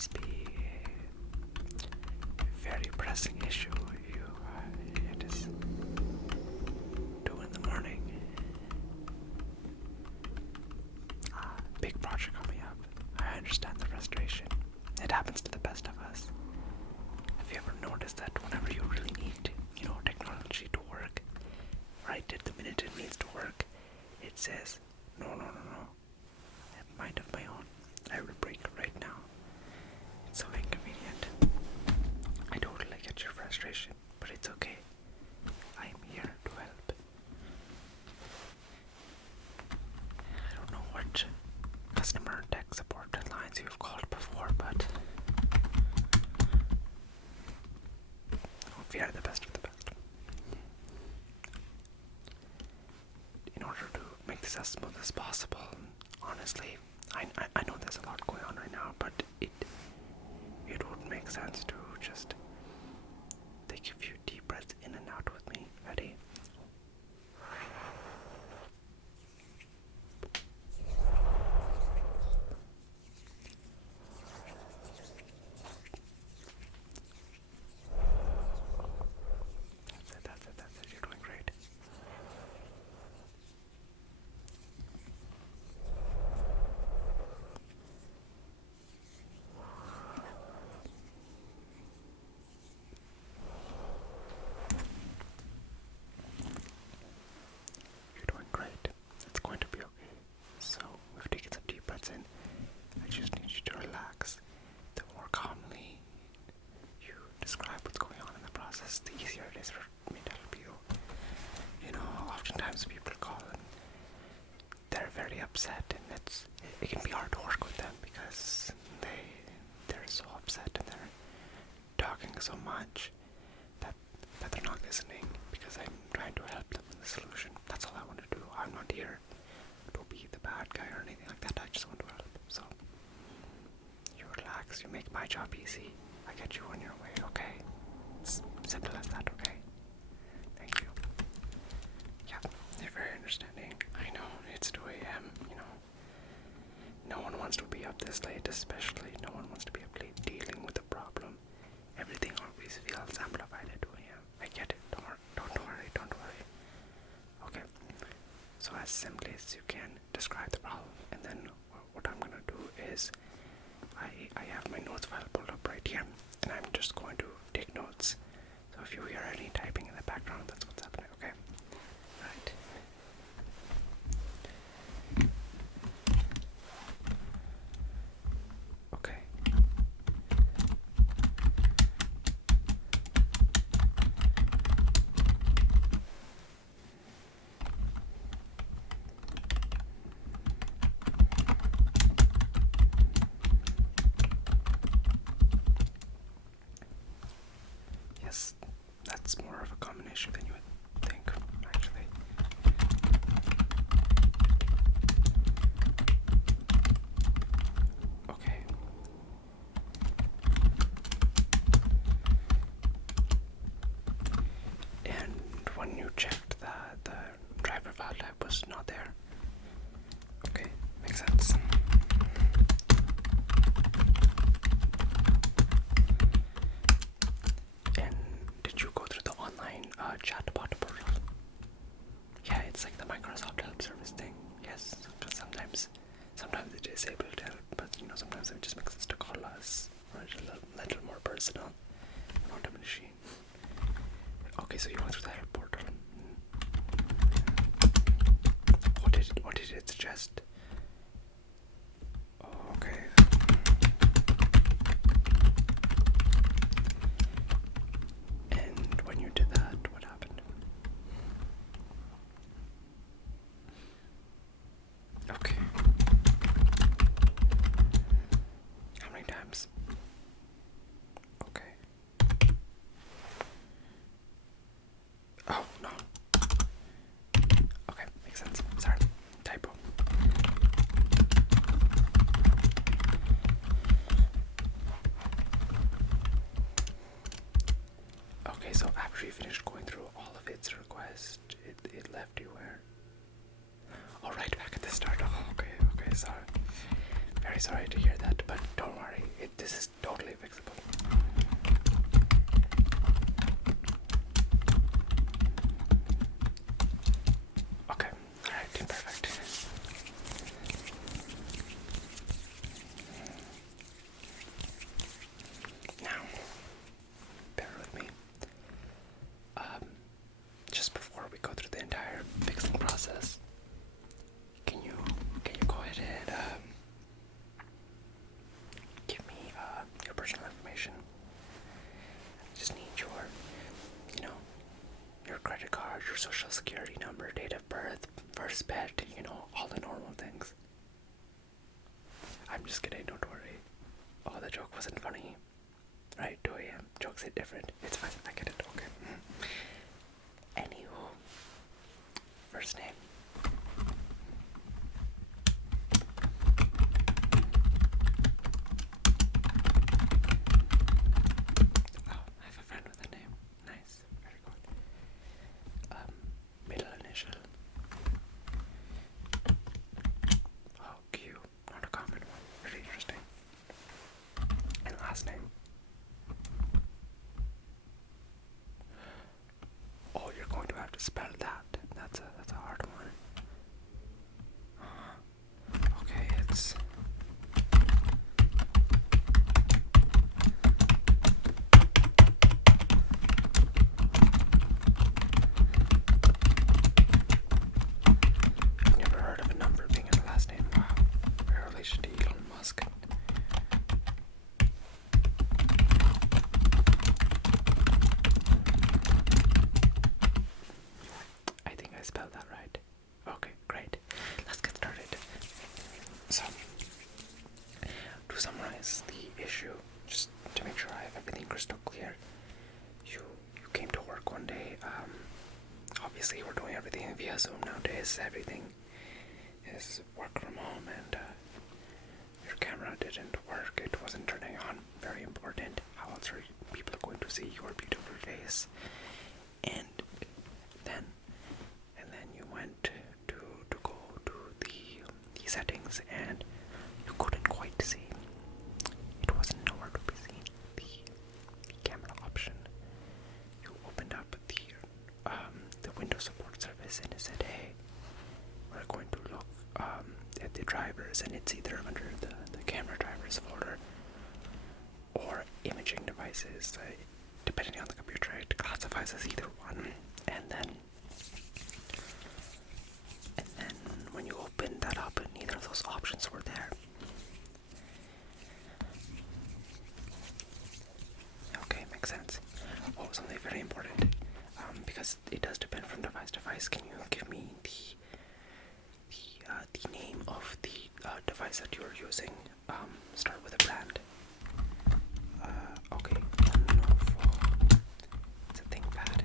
must be a very pressing issue. It is 2 in the morning. Big project coming up. I understand the frustration. It happens to the best of us. Have you ever noticed that whenever you really need, technology to work, right at the minute it needs to work, it says, no. I mind of my own. I will break right now. It's so inconvenient. I totally get your frustration, but it's okay. I'm here to help. I don't know what customer tech support lines you've called before, but we are the best of the best. In order to make this as smooth as possible, honestly, I know there's a lot going on right now, but it would make sense to just take a few deep breaths in and out with me. Ready? That's it. You're doing great. You're doing great. It's going to be okay. So, we've taken some deep breaths in. I just need you to relax. The more calmly you describe what's going on in the process, the easier it is for me to help you. Oftentimes people call and they're very upset, and it can be hard to work with them because they're so upset and they're talking so much that they're not listening because I'm trying to help them with the solution. That's all I want to do. I'm not here to be the bad guy or anything like that. I just want to help. So you relax, you make my job easy. I get you on your way, okay? It's simple as that, okay? Thank you. Yeah, you're very understanding. I know, it's 2 a.m., No one wants to be up this late, especially. No one wants to be up late dealing with a problem. Everything always feels amplified at 2 a.m. I get it. Don't worry. Okay. So as simply as you can, describe the problem. And then what I'm going to do is I have my notes file pulled up right here. And I'm just going to take notes. So if you hear any typing in the background, that's what's happening, okay? Right. Okay. Yes, that's more of a common issue than you would think, actually. Okay. And when you checked the driver file type was not there. Okay, makes sense. And did you go through the online chatbot portal? Yeah, it's like the Microsoft help service thing. Yes, because sometimes it is able to help, but sometimes it just makes sense to call us, or it's a little more personal, not a machine. Okay, so you went through the help portal. What did it suggest? Oh, okay. And when you did that, what happened? Okay. How many times? Okay. Oh, no. Okay, makes sense. Sorry. Typo. Okay, so after you finished going through all of its requests, it left you where? Oh, right back at the start. Oh, okay, sorry. Very sorry to hear that, but don't worry. This this is totally fixable. Okay, alright, perfect. Now, bear with me. Just before we go through the entire fixing process, can you go ahead and give me your personal information? I just need your credit card, your social security number, date of birth, first pet, all the normal things. I'm just kidding, don't worry. Oh, the joke wasn't funny. Right, 2 a.m. Jokes hit different. It's fine, I get it, okay. Anywho, first name. Oh, I have a friend with a name. Nice, very good. Middle initial. Oh, Q, not a common one. Very interesting. And last name. Oh, you're going to have to spell that. That's a hard one. Okay, it's I've never heard of a number being in the last name. Wow. Very relation to Elon Musk. I think I spelled that right. Okay, great. Let's get started. So, to summarize the issue, just to make sure I have everything crystal clear, you came to work one day. Obviously, we're doing everything via Zoom nowadays. Everything is work from home, and your camera didn't work. It wasn't turning on. Very important. How else are people going to see your beautiful face? And then you went to go to the settings, and you couldn't quite see. It wasn't nowhere to be seen. The camera option. You opened up the Windows support service, and it said, "Hey, we're going to look at the drivers," and it's either under the camera drivers folder or imaging devices. Depending on the computer, it classifies as either one. And then when you open that up, neither of those options were there. Okay, makes sense. Oh, something very important, because it does depend from device to device. Can you give me the name of the device that you're using? Start with a brand. Okay, Lenovo. It's a ThinkPad.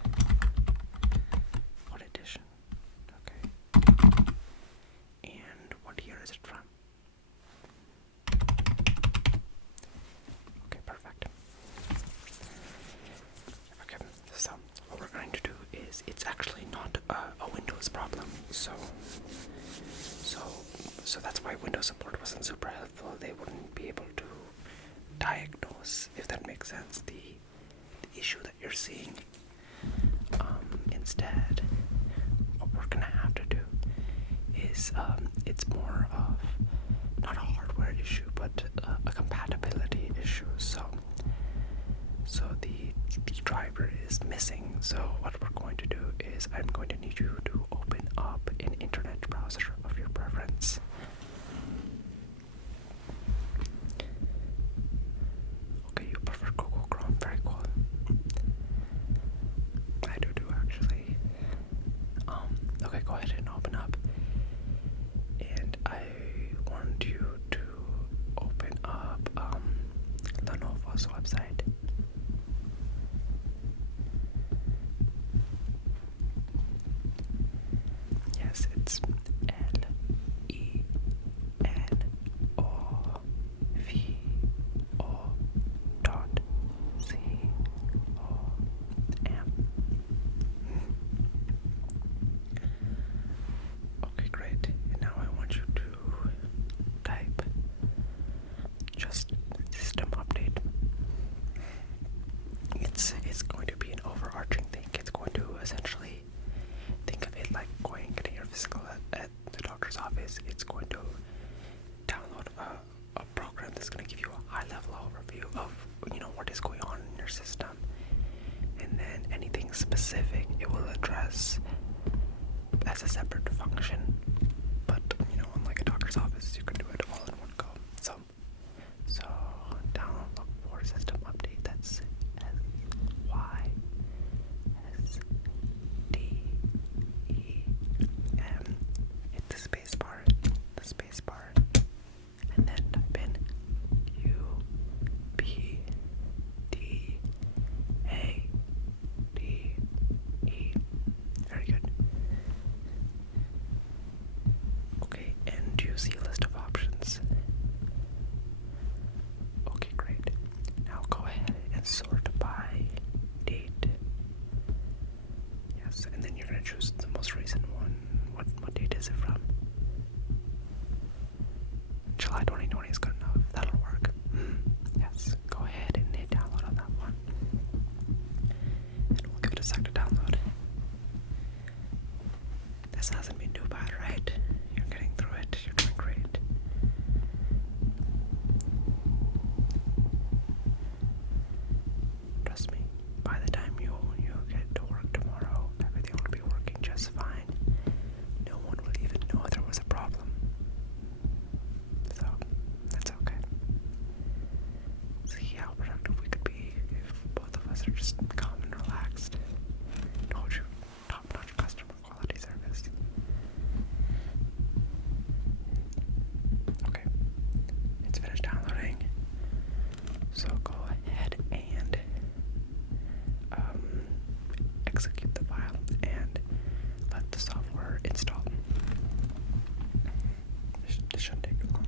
What edition? Okay. And what year is it from? Okay, perfect. Okay, so what we're going to do is, it's actually not a Windows problem, so that's why Windows support wasn't super helpful. They wouldn't be able to diagnose, if that makes sense, the issue that you're seeing. Instead, what we're gonna have to do is, it's more of not a hardware issue, but a compatibility issue. So the driver is missing. So what we're going to do is, I'm going to need you to open up an internet browser of your preference. Okay, you prefer Google Chrome. Very cool. I do actually. Okay, go ahead and open up. And I want you to open up Lenovo's website. Yes, it's Lenovo.com. Okay, great. And now I want you to type just system update. it's going to be an overarching thing. It's going to essentially think of it like getting your physical at the doctor's office. It's going to download a program that's going to give you a high-level overview of what is going on in your system, and then anything specific it will address as a separate function. But unlike a doctor's office, you can do it all in one go. So download, look for system update. That's SYSDEM. Hit the space bar, and then type in UPDADE. Very good. Okay, and do you see a list of options? Okay, great. Now go ahead and sort by date. Yes, and then you're going to choose the most recent one. What date is it from? July 2020 is good enough. That'll work. Yes, go ahead and hit download on that one. And we'll give it a sec to download. This hasn't been too bad, right? You're getting through it. You're doing great. Trust me, by the time you get to work tomorrow, everything will be working just fine. No one will even know there was a problem. So, that's okay. See how productive we could be if both of us are just calm and relaxed. Told you, top-notch customer quality service. Okay, it's finished downloading. So go ahead and execute the file and let the software install. This shouldn't take too long.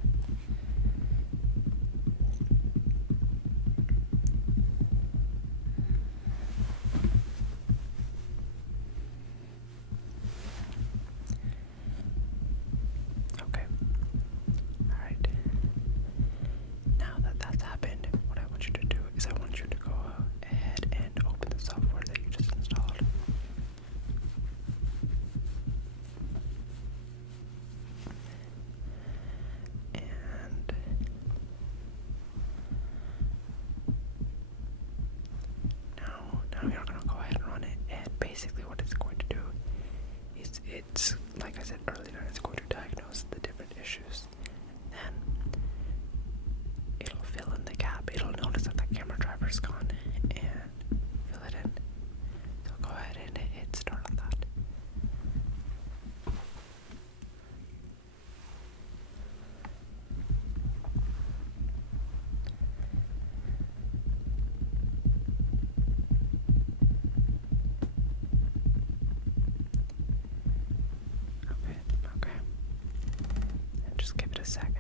Okay. Alright. Now that that's happened, what I want you to do is I want you to go ahead and open the software that you just installed. And now you're going to go ahead and run it, and basically what it's going to do is it's, like I said earlier, it's going to diagnose the different issues. Then it'll fill in the gap. It'll notice that the camera driver's gone and fill it in. So go ahead and hit start on that. Okay. And just give it a second.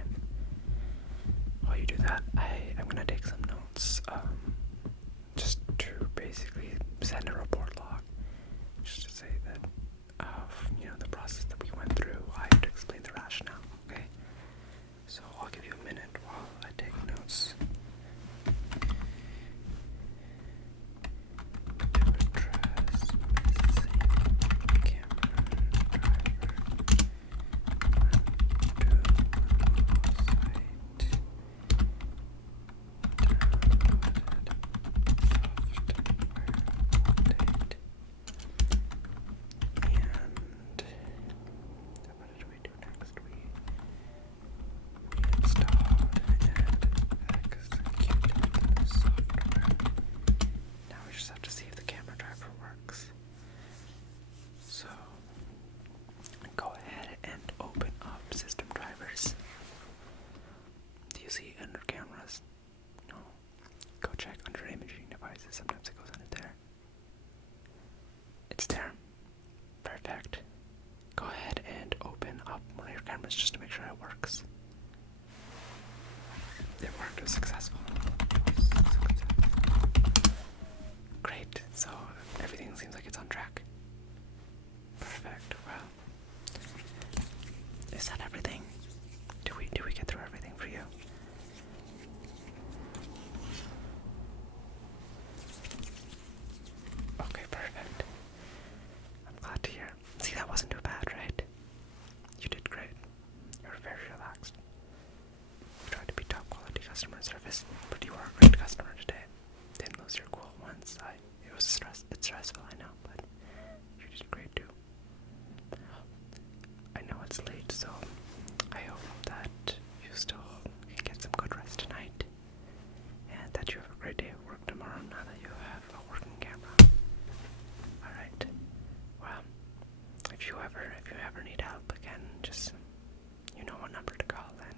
While you do that, I'm going to take some notes, just to basically send a report log, just to say that, the process that we went through. I have to explain the rationale, okay? So I'll give you a minute while I take notes. To address missing camera driver, 1, 2, if you ever need help, again, just you know what number to call, and